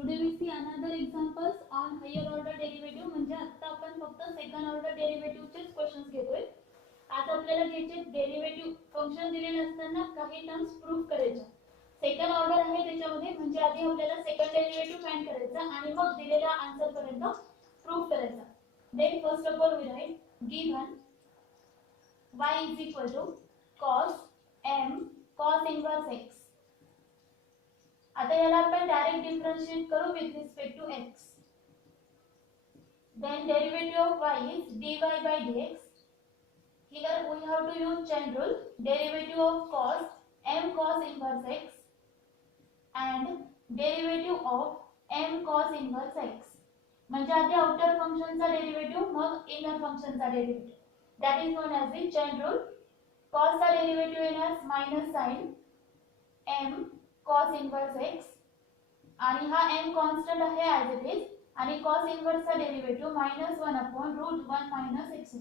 Today we see another examples on higher order derivative. म्हणजे आता आपण फक्त सेकंड ऑर्डर डेरिव्हेटिव्हचेच क्वेश्चन्स घेतोय. आज आपल्याला घ्यायचे डेरिव्हेटिव्ह फंक्शन दिलेले असताना काही टर्म्स प्रूव्ह करायचे. सेकंड ऑर्डर आहे त्याच्यामध्ये, म्हणजे आधी आपल्याला सेकंड डेरिव्हेटिव्ह फाइंड करायचा आणि मग दिलेल्या आन्सर पर्यंत प्रूव्ह करायचा. Then first of all we write given y is equal to cos m cos inverse x. आता याला आपण डायरेक्ट डिफरेंशिएट करू with respect to x. Then derivative of y is dy by dx. Here we have to use chain rule. Derivative of cos m cos inverse x and derivative of m cos inverse x. म्हणजे आधी outer फंक्शनचा derivative मग inner फंक्शनचा derivative. That is known as the chain rule. Cos चा derivative येणार minus sine m cos inverse x आणि हा m constant आहे ऍज इट इज आणि cos इनवर्स चा डेरिव्हेटिव्ह -1/√1 - x².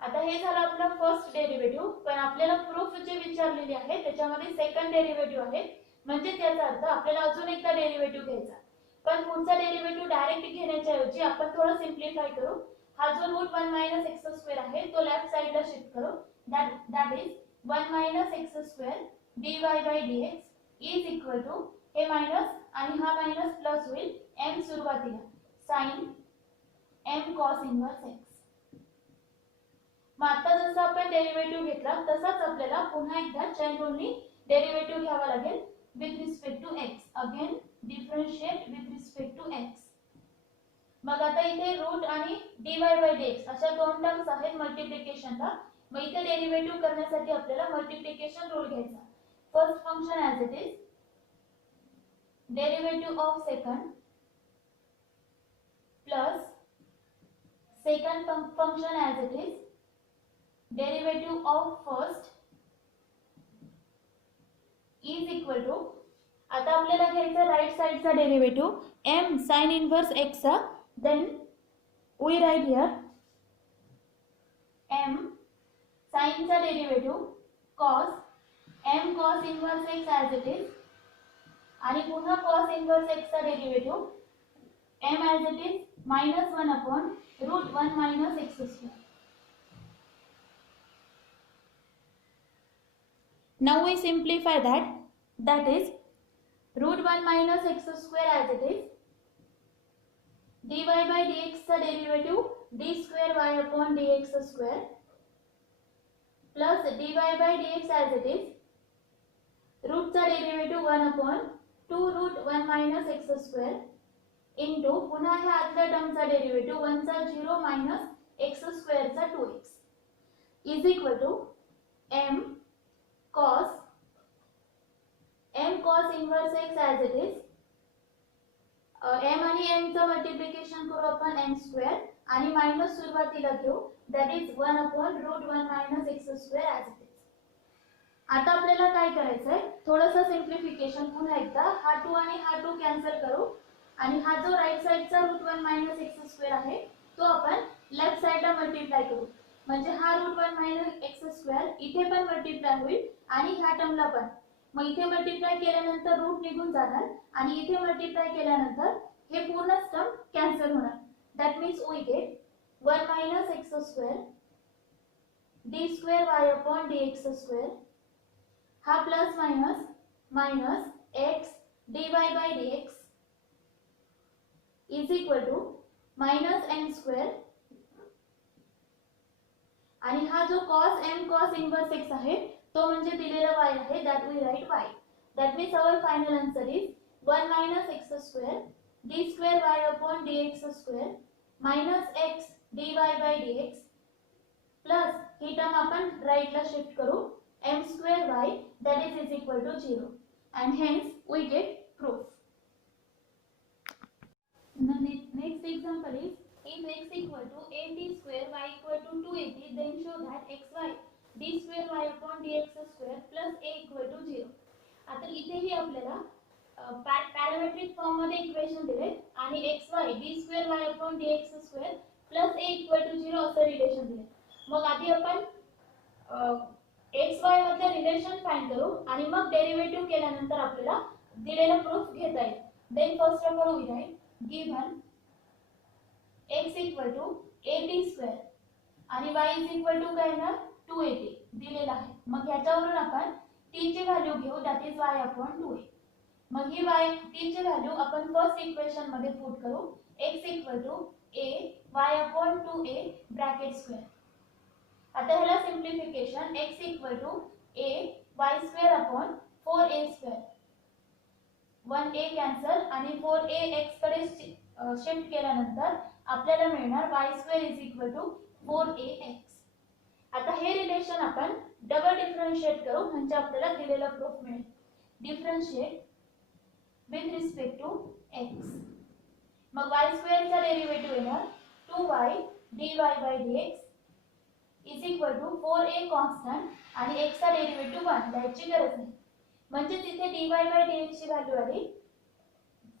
आता हे झालं आपलं फर्स्ट डेरिव्हेटिव्ह. पण आपल्याला प्रूफ जे विचारलेली आहे त्याच्यामध्ये सेकंड डेरिव्हेटिव्ह आहे. म्हणजे त्याचा अर्थ आपल्याला अजून एकदा डेरिव्हेटिव्ह घ्यायचा. पण पुढचा डेरिव्हेटिव्ह डायरेक्ट घेण्याच्या ऐवजी आपण थोडं सिम्प्लिफाय करू. हा जो √1 - x² आहे तो लेफ्ट साइडला शिफ्ट करू. that is 1 - x² dy by dx is equal to हे माइनस आणि हा माइनस प्लस होईल m सुरुवातीला sin m cos inverse x. मग आता जसं आपण डेरिव्हेटिव्ह घेतला तसाच आपल्याला पुन्हा एकदा चेन रूलनी डेरिव्हेटिव्ह घ्यावा लागेल with respect to x. Again differentiate with respect to x. मग आता इथे रूट आणि dy by dx अशा दोन टर्म्स आहेत मल्टिप्लिकेशनला. मग इथे डेरिव्हेटिव्ह करण्यासाठी आपल्याला मल्टिप्लिकेशन रूल घ्यायचा. First function as it is, derivative of second plus second function as it is, derivative of first is equal to. आता आपल्याला घ्यायचा राइट साइडचा derivative m sin inverse x चा. then we write here m sin चा derivative cos m cos inverse x as it is आणि पुन्हा cos inverse x चा derivative m as it is -1/√1 - x². Now we simplify that. That is √1 - x² as it is. dy by dx चा derivative d²y/dx² plus dy by dx as it is. Root चा derivative 1/2√1 - x² into पुन्हा हे आतल्या टर्मचा derivative 1 चा 0 - x² चा 2x is equal to m cos inverse x as it is. m आणि n चं multiplication करू आपण m² आणि मायनस सुरुवातीला घेऊ. that is 1/√1 - x² as it is. आता आपल्याला काय करायचंय, थोडंसं सिम्प्लिफिकेशन. पुन्हा एकदा हा 2 आणि हा 2 कॅन्सल करू आणि हा जो राइट साइडचा √1 - x² आहे तो आपण लेफ्ट साइडला मल्टिप्लाय करू. म्हणजे हा √1 - x² इथे पण मल्टिप्लाय होईल आणि ह्या टर्मला पण. मग इथे मल्टिप्लाय केल्यानंतर रूट निघून जाणार आणि इथे मल्टिप्लाय केल्यानंतर हे पूर्ण टर्म कॅन्सल होणार. That means we get 1 - x² d²y/dx². हा plus minus minus x dy by dx is equal to -n² आणि हा जो cos m cos inverse x आहे तो म्हणजे दिलेला y आहे. that we write y. that means our final answer is 1 - x² d²y/dx² minus x dy by dx plus he term आपण राइटला shift करू m²y that is equal to 0 and hence we get proof. The next example is if x equal to 80² y equal to 280 then show that xy d²y/dx² plus a equal to 0. आता इथेही आपल्याला parametric form मध्ये equation दिले आणि xy d²y/dx² plus a equal to 0 असं relation दिले. मग आधी आपण xy मधले रिलेशन फाइंड करू आणि मग डेरिव्हेटिव्ह केल्यानंतर आपल्याला दिलेला प्रूफ घेता येईल. Then first of all we write given x equal to 80 square आणि y is equal to काय ना 280 दिलेला आहे. मग याच्यावरून आपण t ची व्हॅल्यू घेऊ, that is y upon 2a. मग ही y t ची व्हॅल्यू आपण फर्स्ट इक्वेशन मध्ये पुट करू, x equal to a y upon 2a bracket square. आता ह्याला simplification x equal to a y square upon 4a square, 1a cancel आणि 4a x कडे शिफ्ट केल्यानंतर आपल्याला मिळणार y square is equal to 4ax. आता हे रिलेशन आपण डबल डिफरन्शिएट करू म्हणजे आपल्याला दिलेला प्रूफ मिळेल. Differentiate with respect to x. मग y स्क्वेअर चा डेरिव्हेटिव्ह येणार 2y dy by dx is equal to 4a constant आणि x चा डेरिव्हेटिव्ह 1 द्यायची गरज नाही. म्हणजे तिथे dy by dx ची व्हॅल्यू आली,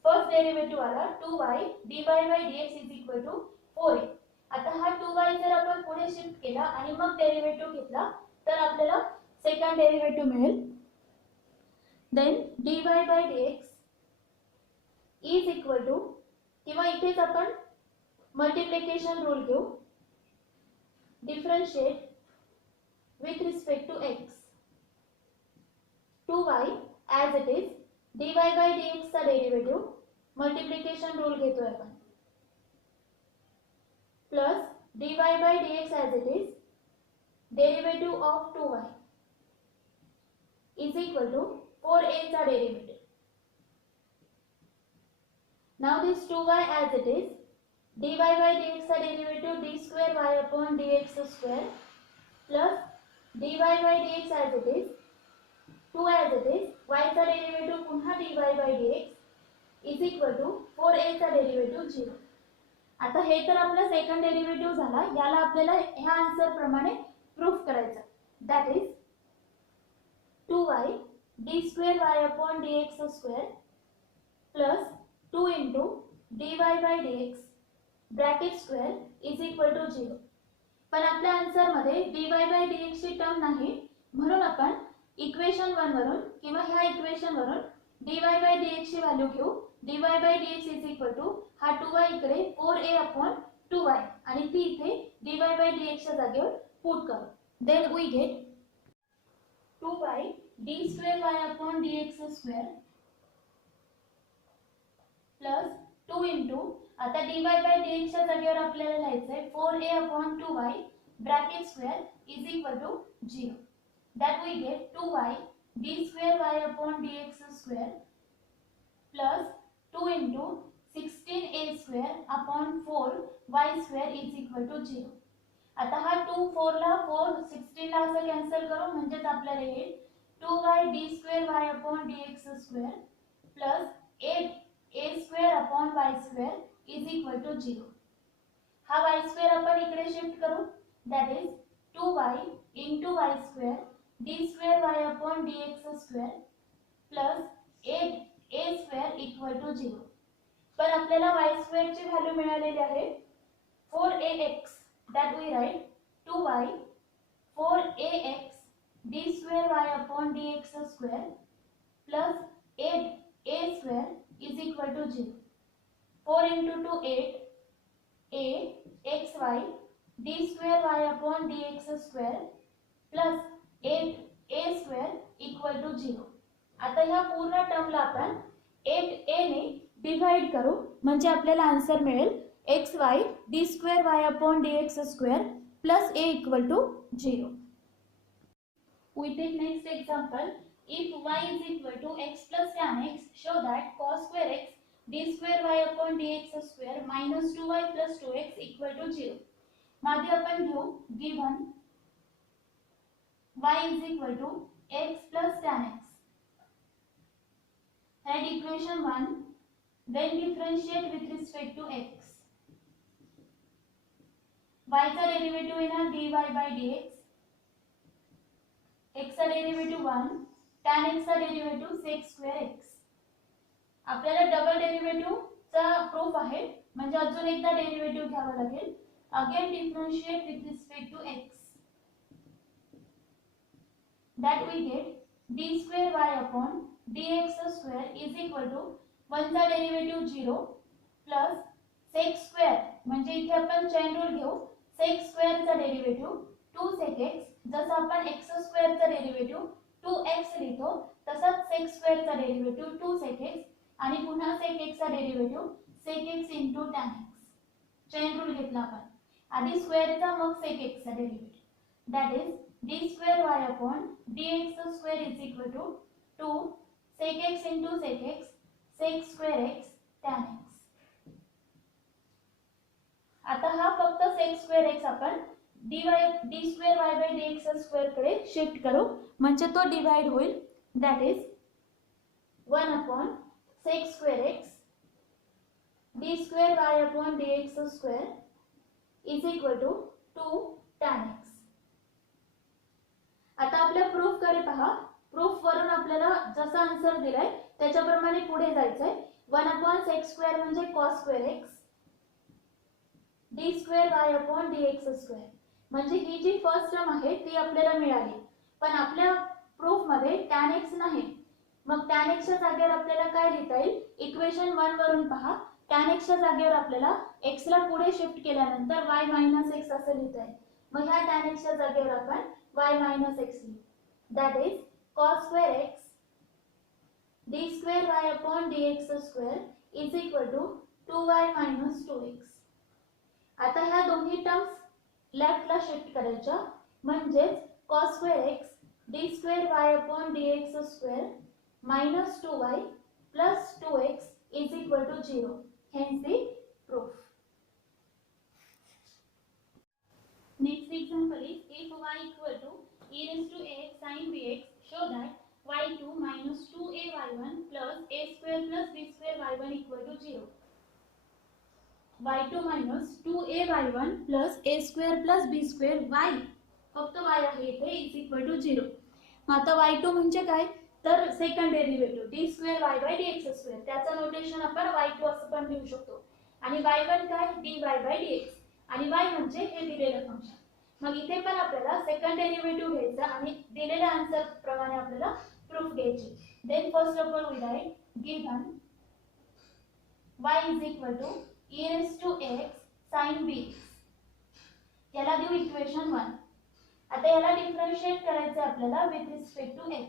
फर्स्ट डेरिव्हेटिव्ह आला 2y dy by dx is equal to 4a. आता हा 2y जर आपण पुढे शिफ्ट केला आणि मग डेरिव्हेटिव्ह घेतला तर आपल्याला सेकंड डेरिव्हेटिव्ह मिळेल. Then dy by dx is equal to, किंवा इथेच आपण मल्टिप्लिकेशन रूल घेऊ, differentiate with respect to x 2y as it is dy by dx चा डेरिव्हेटिव्ह मल्टिप्लिकेशन रूल घेतोय आपण, plus dy by dx as it is derivative of 2y is equal to 4a चा derivative. Now this 2y as it is dy by dx चा derivative d square y upon dx square plus dy by dx as it is 2 as it is y चा derivative पुन्हा dy by dx is equal to 4a चा derivative 0. आता हे तर आपला second derivative झाला, याला आपल्याला ह्या आन्सर प्रमाणे प्रूफ करायचा, that is 2y d square y upon dx square plus 2 into dy by dx bracket square is equal to 0. पण आपल्या आन्सर मध्ये dy by dx ची टर्म नाही, म्हणून आपण इक्वेशन 1 वरून किंवा ह्या इक्वेशन वरून dy by dx ची व्हॅल्यू घेऊ. dy by dx is equal to हा 2y इकडे 4a अपॉन 2y आणि ती इथे dy by dx च्या जागेवर पुट करू. Then we get 2y d square y upon dx square plus 2 into, आता dy by dx च्या जागेवर आपल्याला लिहायचं आहे 4a upon 2y bracket square is equal to 0. That we get 2y d square y upon dx square plus 2 into 16a square upon 4y square is equal to 0. आता हा 2 4 ला 4 16 ला असं कॅन्सल करू म्हणजे आपल्याला येईल 2y d square y upon dx square plus 8a square upon y square is equal to 0. हा y square आपण इकडे शिफ्ट करू, that is 2y into y square d square y upon dx square plus 8a square equal to 0. पण आपल्याला y square ची value मिळालेली आहे 4ax, that we write 2y 4ax d square y upon dx square plus 8a square is equal to 0. 4 into 2 8 a xy d square y upon dx square plus 8a square equal to 0. आता ह्या पूर्ण टर्मला आपण 8a ने divide करू म्हणजे आपल्याला answer मिळेल xy d square y upon dx square plus a equal to 0. We take next example. If y is equal to x plus tan x, show that cos square x d square y upon dx square minus 2y plus 2x equal to 0. मागे आपण घेऊ given y is equal to x plus tan x. Write equation 1, then differentiate with respect to x. y चा derivative येणार dy by dx, x चा derivative 1, tan x चा derivative sec square x. आपल्याला double derivative चा proof आहे म्हणजे अजून एकदा डेरिव्हेटिव्ह घ्यावा लागेल. Again differentiate with respect to x, that we get d square y upon dx square is equal to 1चा डेरिव्हेटिव्ह 0 प्लस sec स्क्वेअर म्हणजे इथे आपण चेन रूल घेऊ sec स्क्वेअरचा डेरिव्हेटिव्ह 2sec x, जसं आपण x स्क्वेअरचा डेरिव्हेटिव्ह 2x लिहितो तसंच sec स्क्वेअरचा डेरिव्हेटिव्ह 2sec x आणि पुन्हा sec x चा derivative sec x * tan x. Chain rule घेतला आपण, आधी स्क्वेअरचा मग sec x चा derivative, that is d2y dx2 2 sec x * sec x sec square x tan x. आता हा फक्त sec स्क्वेअर x आपण d2y/dx2 कडे शिफ्ट करू म्हणजे तो डिवाइड होईल, that is 1 sec square x d2y/dx2 = 2 tan x. आता आपल्या प्रूफ कडे पहा, प्रूफ वरून आपल्याला जसा आन्सर दिलाय त्याच्याप्रमाणे पुढे जायचंय. 1 sec स्क्वेअर म्हणजे cos स्क्वेअर x d2y/dx2 म्हणजे ही जी फर्स्ट टर्म आहे ती आपल्याला मिळाली, पण आपल्या प्रूफ मध्ये tan x नाही. मग tan x च्या जागेवर आपल्याला काय लिहिता येईल, इक्वेशन 1 वरून पहा, tan x च्या जागेवर आपल्याला x ला पुढे शिफ्ट केल्यानंतर y - x असं लिहिता येईल. मग ह्या tan x च्या जागेवर आपण y - x लिहू, that is cos square x d2y/dx2 = 2y - 2x. आता ह्या दोन्ही टर्म्स लेफ्टला शिफ्ट करायच्या म्हणजे cos square x d2y/dx2 - 2y + 2x = 0. Hence the proof. Next example is if y = e⁻x sin bx, show that y2 - 2ay1 + a² + b² y1 = 0. y2 - 2ay1 + a² + b² y, फक्त y आहे इथे = 0. आता y2 म्हणजे काय, तर second derivative d2y/dx2, त्याचं notation आपण y2 असं पण लिहू शकतो. आणि y1 काय, dy/dx, आणि y म्हणजे हे दिलेलं फंक्शन. मग इथे पण आपल्याला सेकंड डेरिव्हेटिव्ह घ्यायचा आणि दिलेल्या आन्सर प्रमाणे आपल्याला प्रूफ द्यायची. Then first of all we write given y = e⁻x sin bx, याला देऊ इक्वेशन 1. आता याला डिफरन्शिएट करायचे आपल्याला विथ रिस्पेक्ट टू x.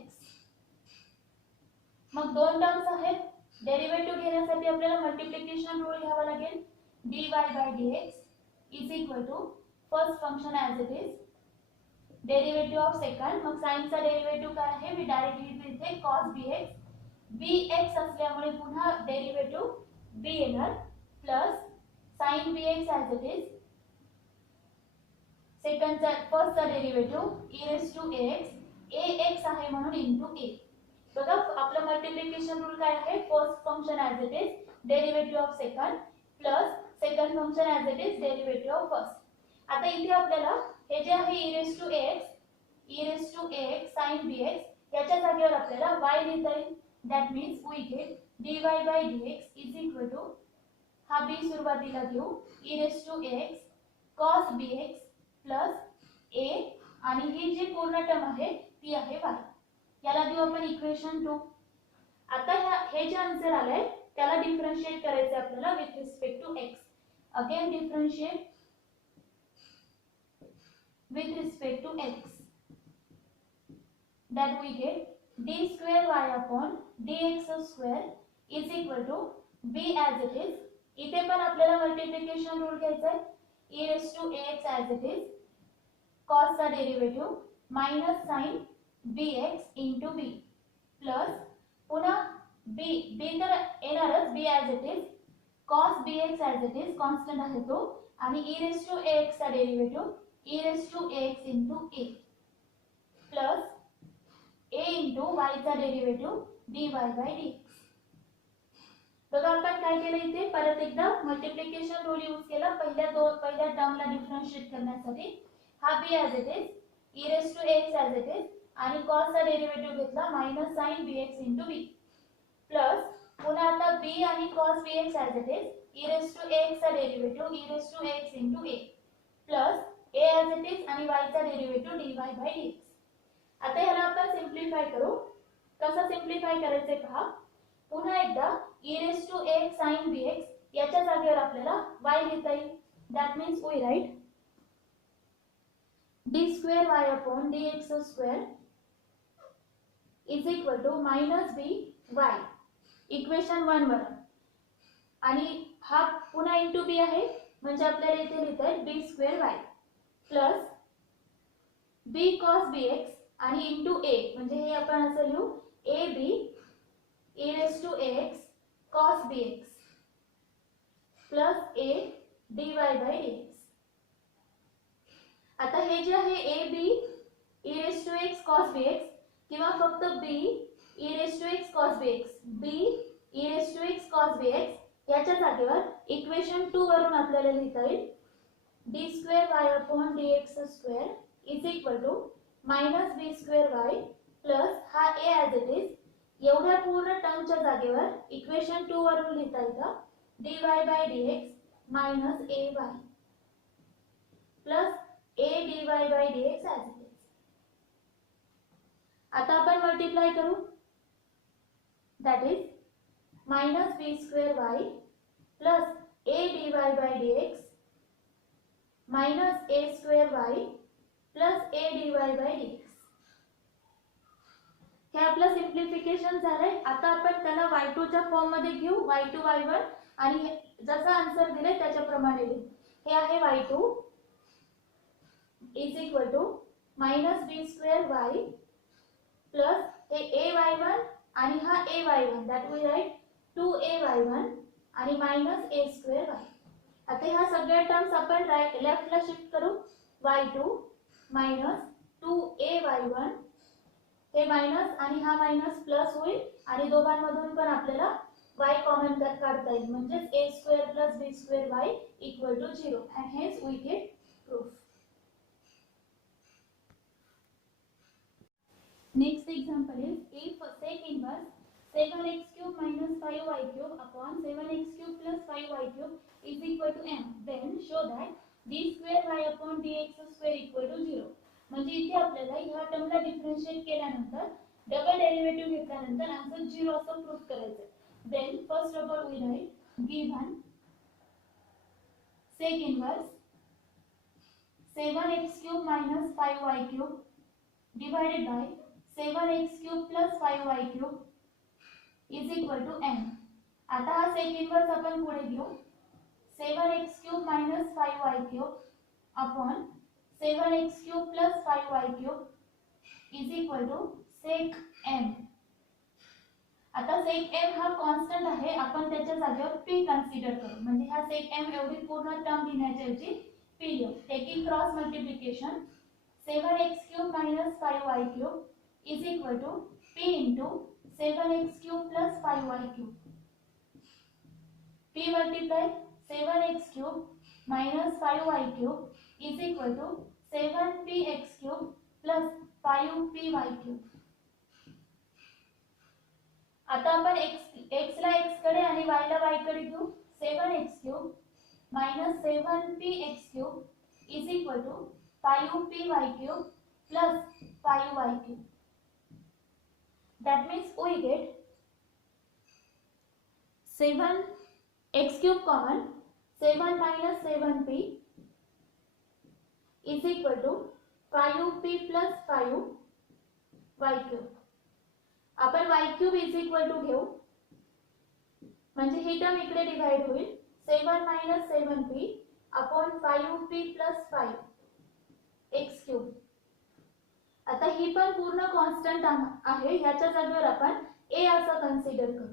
मग दोन टर्म्स आहेत, डेरिव्हेटिव्ह घेण्यासाठी आपल्याला मल्टिप्लिकेशन रूल घ्यावा लागेल. dy/dx = first function as it is, derivative of second, मग sin चा डेरिव्हेटिव्ह काय आहे, मी डायरेक्ट लिहितो इथे cos bx, bx असल्यामुळे पुन्हा डेरिव्हेटिव्ह b येणार plus sin bx as it is, सेकंडचा फर्स्टचा डेरिव्हेटिव्ह e⁻x, ax आहे म्हणून इंटू a. बघा आपलं मल्टिप्लिकेशन रूल काय आहे, first function as it is derivative of second plus second function as it is derivative of first. आता इथे आपल्याला हे जे आहे e⁻x sin bx, याच्या जागेवर आपल्याला y लिहिता येईल, that means we gate dy/dx = हा b सुरुवातीला घेऊ e⁻x cos bx plus a, आणि ही जी पूर्ण टर्म आहे ती आहे y. याला देऊ आपण इक्वेशन 2. आता हे जे आन्सर आलंय त्याला डिफरन्शिएट करायचे आपल्याला with respect to x. Again differentiate with respect to x, that we get d2y/dx2 = b as it is. इथे पण आपल्याला मल्टिप्लिकेशन रूल घ्यायचा आहे, e⁻x as it is, cos चा derivative minus sin bx into b plus पुन्हा b तर येणारच b as it is, cos bx as it is constant आहे तो, आणि e⁻x चा derivative e⁻x into a plus a into y चा derivative dy/dx. बघा आपण काय केलं इथे, परत एकदा मल्टिप्लिकेशन रूल यूज केला पहिल्या टर्मला डिफरन्शिएट करण्यासाठी. हा b as it is, e⁻x as it is, आणि cos चा डेरिव्हेटिव्ह घेतला minus sin bx into b plus पुन्हा आता b आणि cos bx as it is, e⁻x चा derivative e⁻x into a plus a as it is आणि y चा derivative dy/dx. आता याला आपण सिंप्लिफाय करू. कसं सिंप्लिफाय करायचे पहा, पुन्हा एकदा e⁻x sin bx याच्या जागेवर आपल्याला y लिहिता येईल. That means we write d² y upon dx² is equal to -by equation 1 वर. आणि हा पुन्हा इंटू बी आहे म्हणजे आपल्याला इथे लिहिता येईल b² y plus b cos bx आणि इंटू a म्हणजे हे आपण असं लिहू ab e⁻x cos bx plus a dy by dx. आता हे जे आहे ab e⁻x cos bx किंवा फक्त b e⁻x cos bx b e⁻x cos bx याच्या जागेवर इक्वेशन 2 वरून आपल्याला लिहिता येईल d² y upon dx² is equal to -b² y plus हा a ॲज इट इज एवढ्या पूर्ण टर्मच्या जागेवर इक्वेशन 2 वरून लिहिता येतं dy by dx minus ay plus a dy by dx as it is. आता आपण मल्टिप्लाय करू. That is -b² y plus a dy by dx minus a² y plus a dy by dx. हे आपलं simplification झालंय. आता आपण त्याला y2 च्या फॉर्म मध्ये घेऊ y2 y1 आणि जसा आन्सर दिले त्याच्याप्रमाणे लिहू. हे आहे y2 is equal to -b² y plus हे ay1 आणि हा ay1 that we write 2ay1 आणि मायनस a² y. आता ह्या सगळ्या टर्म्स आपण लेफ्टला शिफ्ट करू. y2 मायनस 2ay1 हे मायनस आणि हा मायनस प्लस होईल आणि दोघांमधून पण आपल्याला y कॉमन काढता येईल म्हणजे a² plus b² y equal to 0 and hence we get proof. Next example is if sec inverse 7x³ minus 5y³ upon 7x³ plus 5y³ is equal to m, then show that d² y upon dx² equal to 0. म्हणजे इथे आपल्याला ह्या टर्मला differentiate केल्यानंतर double derivative घेतल्यानंतर answer 0 असं prove करायचं. Then first of all we write given sec inverse 7x³ minus 5y³ divided by 7x³ plus 5y³ is equal to m. आता हा sec inverse आपण पुढे घेऊ. 7x³ minus 5y³ upon 7x³ plus 5y³ is equal to sec m. आता sec m हा constant आहे. आपण त्याच्या जागेवर p कन्सिडर करू म्हणजे हा sec m एवढी पूर्ण टर्म लिहिण्याच्या ऐवजी p लिहू. Taking cross multiplication 7x³ minus 5y³ is equal to p into 7x³ plus 5y³. p multiply 7x³ minus 5y³ is equal to 7px³ plus 5py³. आता आपण x ला x कडे आणि y ला y कडे घेऊ. 7x³ minus 7px³ is equal to 5py³ plus 5y³. That means we get 7x³ common 7 minus 7p is equal to 5p plus 5y³. आपण y³ is equal to घेऊ म्हणजे ही term इकडे divide होईल 7 minus 7p upon 5p plus 5 x³. आता ही पण पूर्ण constant आहे. ह्याच्या जागेवर आपण a असं कन्सिडर करू.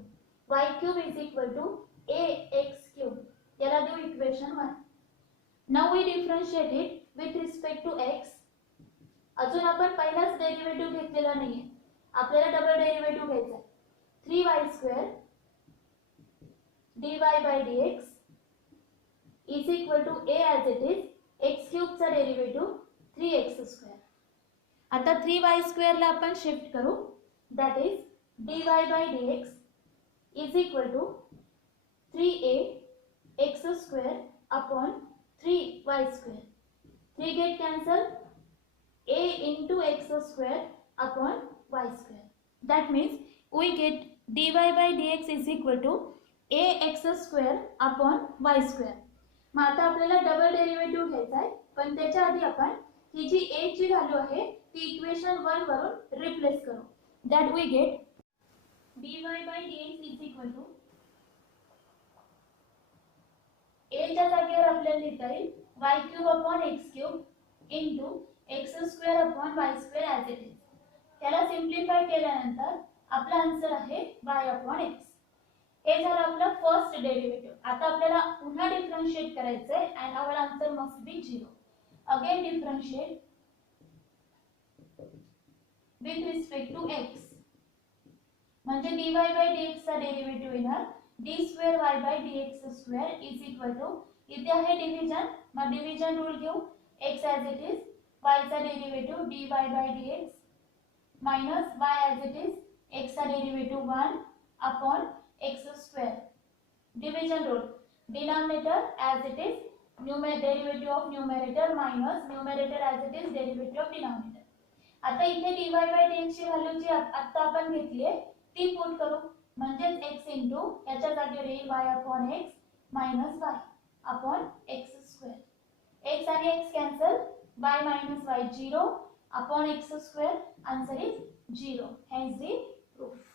y³ is equal to ax³. याला देऊ equation 1. Now we differentiate it with respect to x. अजून आपण पहिलाच डेरिव्हेटिव्ह घेतलेला नाहीये. आपल्याला डबल डेरिव्हेटिव्ह घ्यायचा. 3y² dy by dx is equal to a as it is x³ चा डेरिव्हेटिव्ह 3x². आता 3y² ला आपण शिफ्ट करू. That is dy by dx is equal to 3ax² upon 3y². 3 get cancel. a into x² upon y². That means we get dy by dx is equal to ax square upon y square. मग आता आपल्याला double derivative घ्यायचा आहे, पण त्याच्या आधी आपण ही जी a ची व्हॅल्यू आहे ती इक्वेशन 1 वरून रिप्लेस करू. That we get dy by dx is equal to a च्या जागेवर आपल्याला लिहिता येईल y cube upon x cube into x square upon y square as it is. त्याला सिम्प्लिफाय केल्यानंतर आपला आन्सर आहे y अपॉन x. हे झालं आपलं फर्स्ट डेरिव्हेटिव्ह. आता आपल्याला पुन्हा डिफरन्शिएट करायचं आहे and our answer must be 0. Again differentiate with respect to x. म्हणजे dy बाय dx चा डेरिव्हेटिव्ह येणार d square y by dx square is equal to, इथे आहे डिव्हिजन, मग डिव्हिजन रूल घेऊ. x as it is, y चा derivative dy by dx minus y as it is, x चा derivative 1 upon x square. Division rule, denominator as it is, derivative of numerator minus numerator as it is derivative of denominator. आता इथे dy by dx ची value जी आता आपण घेतली आहे ती put करू. म्हणजेच x इंटू याच्या जागेवर येईल y upon x minus y upon x square. x आणि x cancel, y minus y 0 upon x square. Answer is 0. Hence the proof.